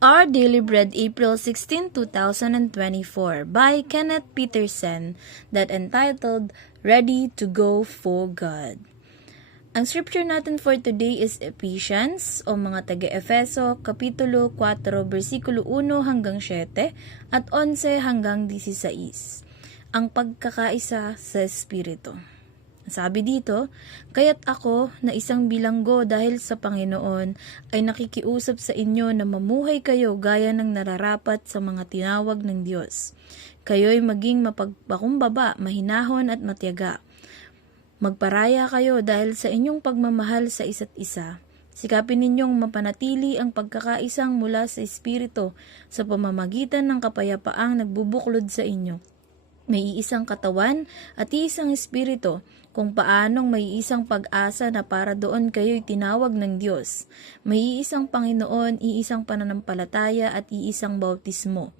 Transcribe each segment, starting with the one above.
Our Daily Bread, April 16, 2024 by Kenneth Peterson, that entitled, Ready to Go for God. Ang scripture natin for today is Ephesians o mga taga-Efeso, Kapitulo 4, versikulo 1 hanggang 7 at 11 hanggang 16. Ang pagkakaisa sa Espiritu. Sabi dito, kaya't ako na isang bilanggo dahil sa Panginoon ay nakikiusap sa inyo na mamuhay kayo gaya ng nararapat sa mga tinawag ng Diyos. Kayo'y maging mapagpakumbaba, mahinahon at matiyaga. Magparaya kayo dahil sa inyong pagmamahal sa isa't isa. Sikapin ninyong mapanatili ang pagkakaisang mula sa Espiritu sa pamamagitan ng kapayapaang nagbubuklod sa inyo. May iisang katawan at iisang espiritu, kung paanong may isang pag-asa na para doon kayo'y tinawag ng Diyos. May iisang Panginoon, iisang pananampalataya at iisang bautismo.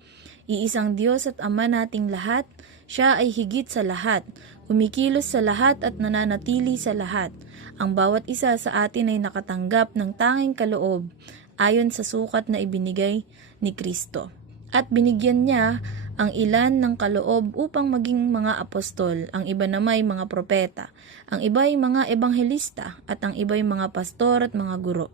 Iisang Diyos at Ama nating lahat, siya ay higit sa lahat, kumikilos sa lahat at nananatili sa lahat. Ang bawat isa sa atin ay nakatanggap ng tanging kaloob ayon sa sukat na ibinigay ni Kristo. At binigyan niya ang ilan ng kaloob upang maging mga apostol, ang iba namay mga propeta, ang iba ay mga ebanghelista, at ang iba ay mga pastor at mga guro.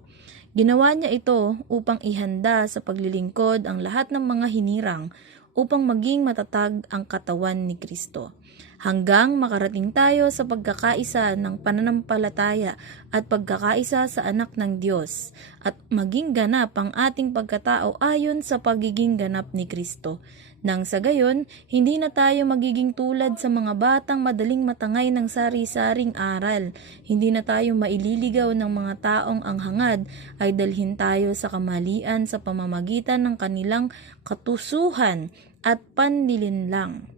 Ginawa niya ito upang ihanda sa paglilingkod ang lahat ng mga hinirang upang maging matatag ang katawan ni Kristo. Hanggang makarating tayo sa pagkakaisa ng pananampalataya at pagkakaisa sa anak ng Diyos at maging ganap ang ating pagkatao ayon sa pagiging ganap ni Kristo. Nang sa gayon, hindi na tayo magiging tulad sa mga batang madaling matangay ng sari-saring aral. Hindi na tayo maililigaw ng mga taong ang hangad ay dalhin tayo sa kamalian sa pamamagitan ng kanilang katusuhan at panlilinlang.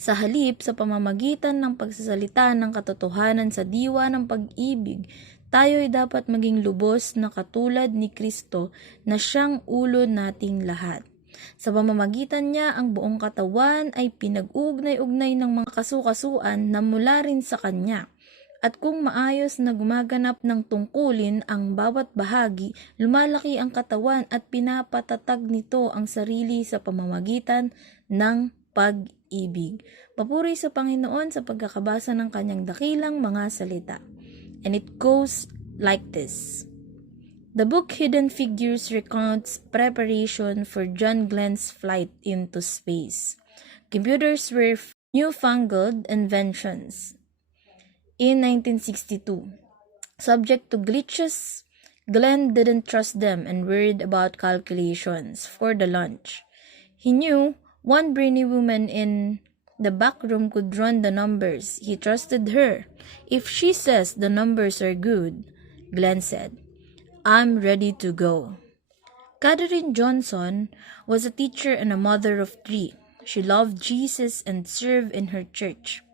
Sa halip, sa pamamagitan ng pagsasalita ng katotohanan sa diwa ng pag-ibig, tayo ay dapat maging lubos na katulad ni Kristo na siyang ulo nating lahat. Sa pamamagitan niya, ang buong katawan ay pinag-ugnay-ugnay ng mga kasukasuan na mula rin sa Kanya. At kung maayos na gumaganap ng tungkulin ang bawat bahagi, lumalaki ang katawan at pinapatatag nito ang sarili sa pamamagitan ng pag-ibig. Papuri sa Panginoon sa pagkakabasa ng kanyang dakilang mga salita. And it goes like this. The book Hidden Figures recounts preparation for John Glenn's flight into space. Computers were newfangled inventions. In 1962, subject to glitches, Glenn didn't trust them and worried about calculations for the launch. He knew one brainy woman in the back room could run the numbers. He trusted her. If she says the numbers are good, Glenn said, I'm ready to go. Katherine Johnson was a teacher and a mother of 3. She loved Jesus and served in her church.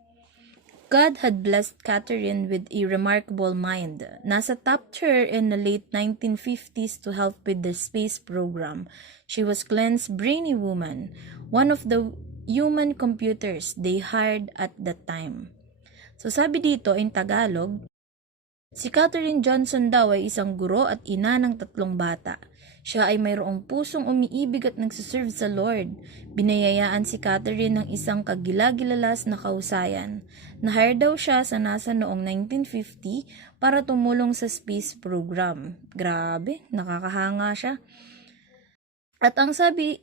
God had blessed Catherine with a remarkable mind. NASA tapped her in the late 1950s to help with the space program. She was Glenn's brainy woman, one of the human computers they hired at that time. So sabi dito in Tagalog, si Katherine Johnson daw ay isang guro at ina ng 3 bata. Siya ay mayroong pusong umiibig at nagsiserve sa Lord. Binayayaan si Catherine ng isang kagilagilalas na kausayan. Na-hire daw siya sa NASA noong 1950 para tumulong sa space program. Grabe, nakakahanga siya. At ang sabi,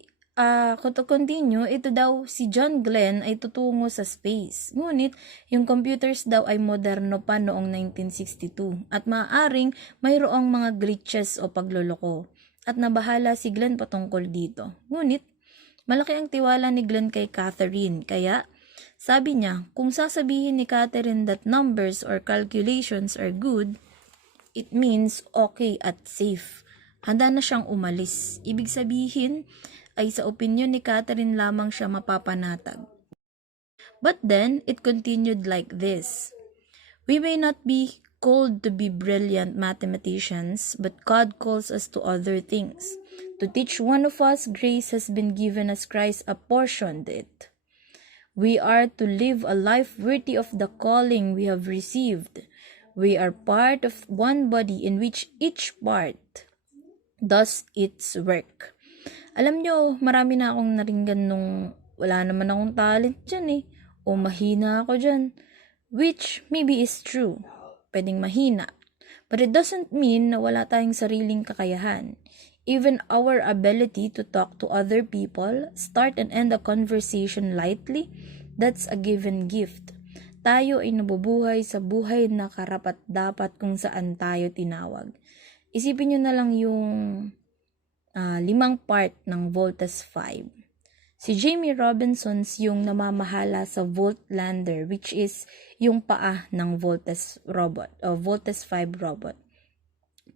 to continue, ito daw si John Glenn ay tutungo sa space. Ngunit, yung computers daw ay moderno pa noong 1962 at maaaring mayroong mga glitches o pagloloko. At nabahala si Glenn patungkol dito. Ngunit, malaki ang tiwala ni Glenn kay Catherine. Kaya, sabi niya, kung sasabihin ni Catherine that numbers or calculations are good, it means okay at safe. Handa na siyang umalis. Ibig sabihin, ay sa opinyon ni Catherine lamang siya mapapanatag. But then, it continued like this. We may not be called to be brilliant mathematicians, but God calls us to other things. To teach one of us, grace has been given as Christ apportioned it. We are to live a life worthy of the calling we have received. We are part of one body in which each part does its work. Alam nyo, marami na akong naringgan nung wala naman akong talent dyan eh. O mahina ako dyan. Which maybe is true. Pwedeng mahina. But it doesn't mean na wala tayong sariling kakayahan. Even our ability to talk to other people, start and end a conversation lightly, that's a given gift. Tayo ay nabubuhay sa buhay na karapat-dapat kung saan tayo tinawag. Isipin nyo na lang yung 5 part ng Voltes 5. Si Jamie Robinson's yung namamahala sa Voltlander, which is yung paa ng Voltes robot o Voltes 5 robot.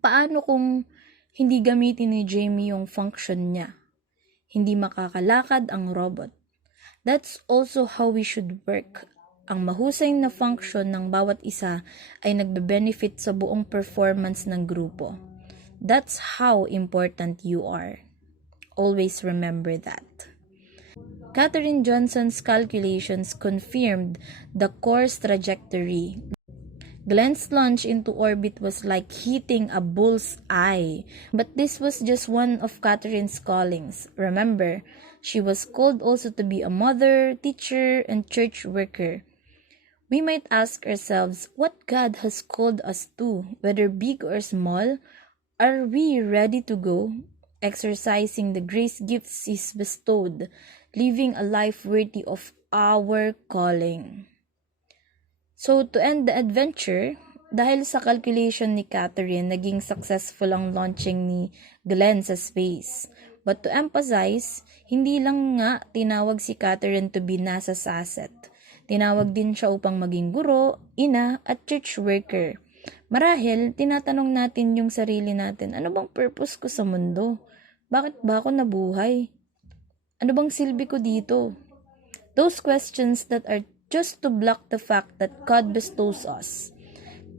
Paano kung hindi gamitin ni Jamie yung function niya? Hindi makakalakad ang robot. That's also how we should work. Ang mahusay na function ng bawat isa ay nagbe-benefit sa buong performance ng grupo. That's how important you are. Always remember that. Katherine Johnson's calculations confirmed the course trajectory. Glenn's launch into orbit was like hitting a bull's eye. But this was just one of Katherine's callings. Remember, she was called also to be a mother, teacher, and church worker. We might ask ourselves what God has called us to, whether big or small. Are we ready to go? Exercising the grace gifts He's bestowed, living a life worthy of our calling. So, to end the adventure, dahil sa calculation ni Catherine, naging successful ang launching ni Glenn sa space. But to emphasize, hindi lang nga tinawag si Catherine to be NASA asset. Tinawag din siya upang maging guro, ina, at church worker. Marahil, tinatanong natin yung sarili natin, ano bang purpose ko sa mundo? Bakit ba ako nabuhay? Ano bang silbi ko dito? Those questions that are just to block the fact that God bestows us.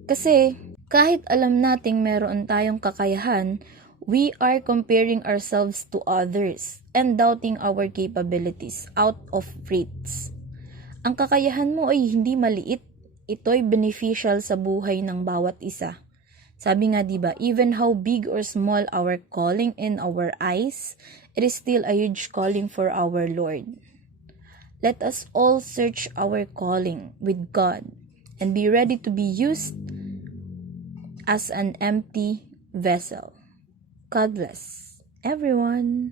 Kasi, kahit alam nating meron tayong kakayahan, we are comparing ourselves to others and doubting our capabilities out of reach. Ang kakayahan mo ay hindi maliit. Ito'y beneficial sa buhay ng bawat isa. Sabi nga diba, even how big or small our calling in our eyes, it is still a huge calling for our Lord. Let us all search our calling with God and be ready to be used as an empty vessel. God bless everyone.